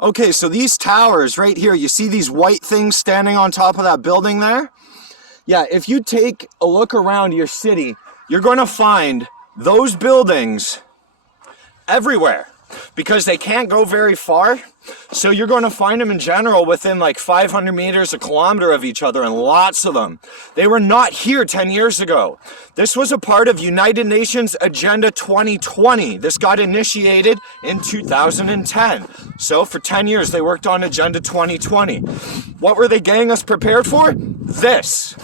Okay, so these towers right here, you see these white things standing on top of that building there? Yeah, if you take a look around your city, you're going to find those buildings everywhere because they can't go very far. So you're going to find them in general within like 500 meters, a kilometer of each other, and lots of them. They were not here 10 years ago. This was a part of United Nations Agenda 2020. This got initiated in 2010. So for 10 years, they worked on Agenda 2020. What were they getting us prepared for? This.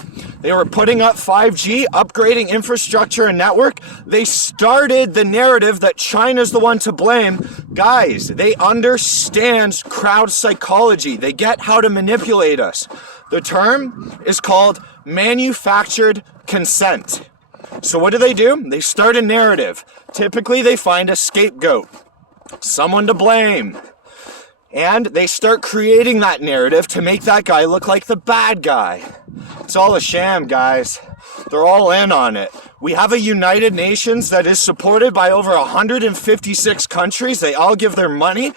They were putting up 5G, upgrading infrastructure and network. They started the narrative that China's the one to blame. Guys, they understand crowd psychology. They get how to manipulate us. The term is called manufactured consent. So what do? They start a narrative. Typically, they find a scapegoat, someone to blame. And they start creating that narrative to make that guy look like the bad guy. It's all a sham, guys. They're all in on it. We have a United Nations that is supported by over 156 countries. They all give their money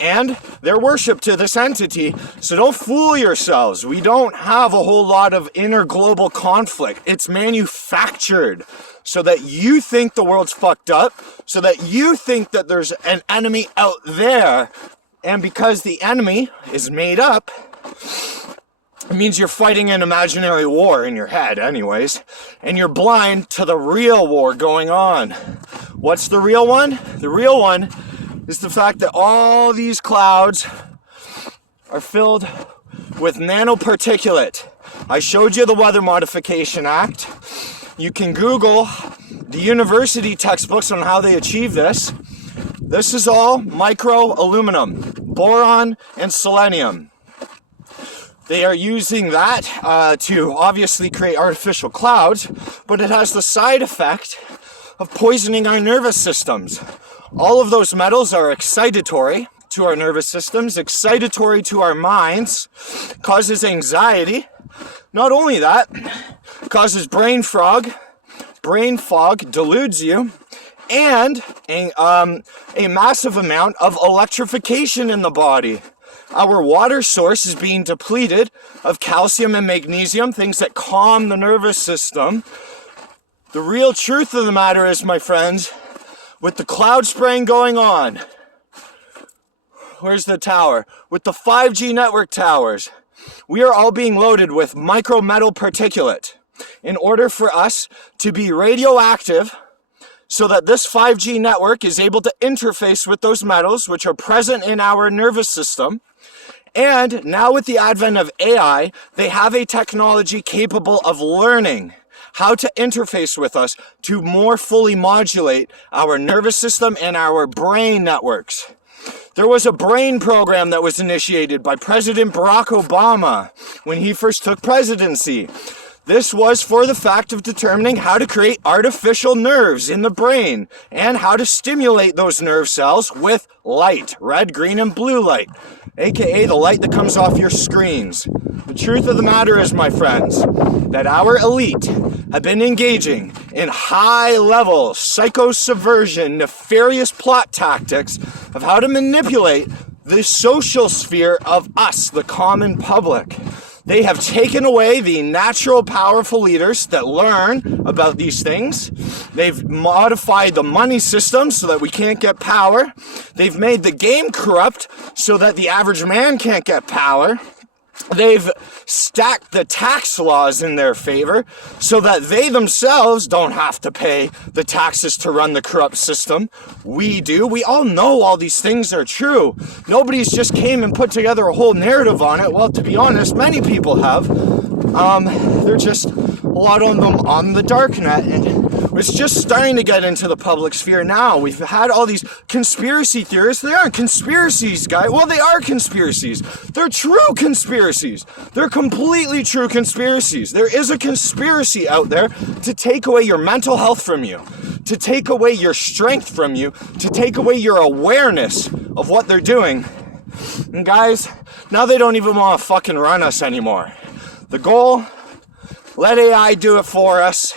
and their worship to this entity. So don't fool yourselves. We don't have a whole lot of interglobal conflict. It's manufactured so that you think the world's fucked up, so that you think that there's an enemy out there. And because the enemy is made up, it means you're fighting an imaginary war in your head anyways, and you're blind to the real war going on. What's the real one? The real one is the fact that all these clouds are filled with nanoparticulate. I showed you the Weather Modification Act. You can Google the university textbooks on how they achieve this. This is all micro aluminum, boron, and selenium. They are using that to obviously create artificial clouds, but it has the side effect of poisoning our nervous systems. All of those metals are excitatory to our nervous systems, excitatory to our minds, causes anxiety. Not only that, causes brain fog, deludes you, and a massive amount of electrification in the body. Our water source is being depleted of calcium and magnesium, things that calm the nervous system. The real truth of the matter is, my friends, with the cloud spraying going on, where's the tower? With the 5G network towers, we are all being loaded with micrometal particulate in order for us to be radioactive, so that this 5G network is able to interface with those metals which are present in our nervous system. And now with the advent of AI, they have a technology capable of learning how to interface with us to more fully modulate our nervous system and our brain networks. There was a brain program that was initiated by President Barack Obama when he first took presidency. This was for the fact of determining how to create artificial nerves in the brain and how to stimulate those nerve cells with light, red, green, and blue light, aka the light that comes off your screens. The truth of the matter is, my friends, that our elite have been engaging in high-level psycho-subversion, nefarious plot tactics of how to manipulate the social sphere of us, the common public. They have taken away the natural, powerful leaders that learn about these things. They've modified the money system so that we can't get power. They've made the game corrupt so that the average man can't get power. They've stacked the tax laws in their favor so that they themselves don't have to pay the taxes to run the corrupt system. We do. We all know all these things are true. Nobody's just came and put together a whole narrative on it. Well, to be honest, many people have. They're just a lot of them on the dark net, and it's just starting to get into the public sphere now. We've had all these conspiracy theories. They aren't conspiracies, guys. Well, they are conspiracies. They're true conspiracies. They're completely true conspiracies. There is a conspiracy out there to take away your mental health from you, to take away your strength from you, to take away your awareness of what they're doing. And guys, now they don't even want to fucking run us anymore. The goal, let AI do it for us.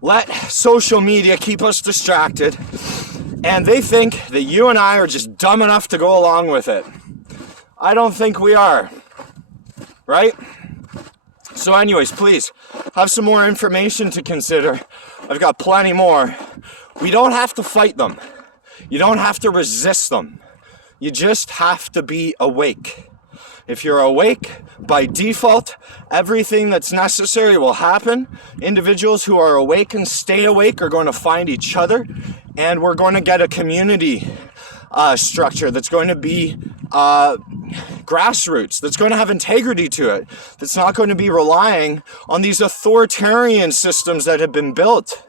Let social media keep us distracted. And they think that you and I are just dumb enough to go along with it. I don't think we are, right? So anyways, please have some more information to consider. I've got plenty more. We don't have to fight them. You don't have to resist them. You just have to be awake. If you're awake, by default, everything that's necessary will happen. Individuals who are awake and stay awake are going to find each other, and we're going to get a community structure that's going to be grassroots, that's going to have integrity to it, that's not going to be relying on these authoritarian systems that have been built.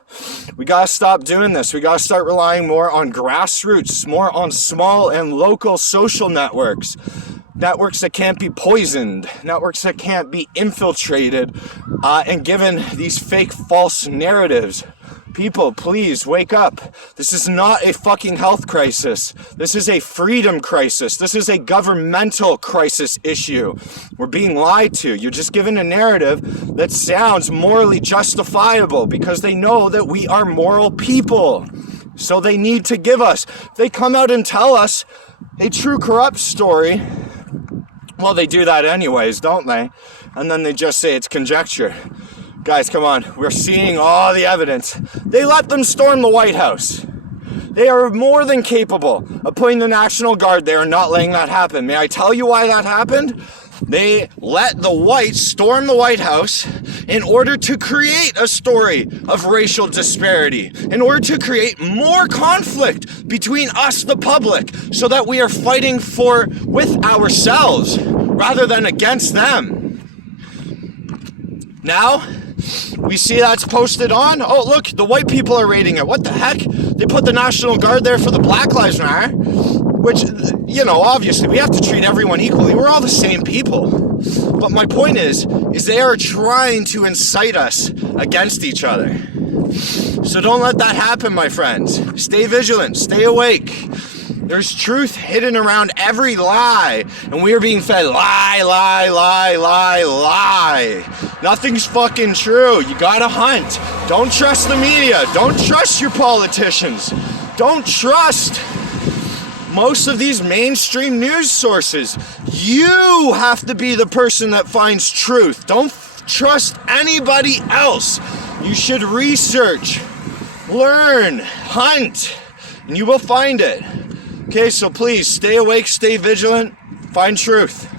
We got to stop doing this. We got to start relying more on grassroots, more on small and local social networks. Networks that can't be poisoned, networks that can't be infiltrated and given these fake false narratives. People, please wake up. This is not a fucking health crisis. This is a freedom crisis. This is a governmental crisis issue. We're being lied to. You're just given a narrative that sounds morally justifiable because they know that we are moral people. So they need to give us. They come out and tell us a true corrupt story. Well, they do that anyways, don't they? And then they just say it's conjecture. Guys, come on. We're seeing all the evidence. They let them storm the White House. They are more than capable of putting the National Guard there and not letting that happen. May I tell you why that happened? They let the whites storm the White House in order to create a story of racial disparity, in order to create more conflict between us, the public, so that we are fighting with ourselves rather than against them. Now, we see that's posted on. Oh, look, the white people are raiding it. What the heck? They put the National Guard there for the Black Lives Matter. Which, obviously, we have to treat everyone equally. We're all the same people. But my point is they are trying to incite us against each other. So don't let that happen, my friends. Stay vigilant. Stay awake. There's truth hidden around every lie. And we are being fed lie, lie, lie, lie, lie. Nothing's fucking true. You gotta hunt. Don't trust the media. Don't trust your politicians. Don't trust most of these mainstream news sources. You have to be the person that finds truth. Don't trust anybody else. You should research, learn, hunt, and you will find it. Okay, so please stay awake, stay vigilant, find truth.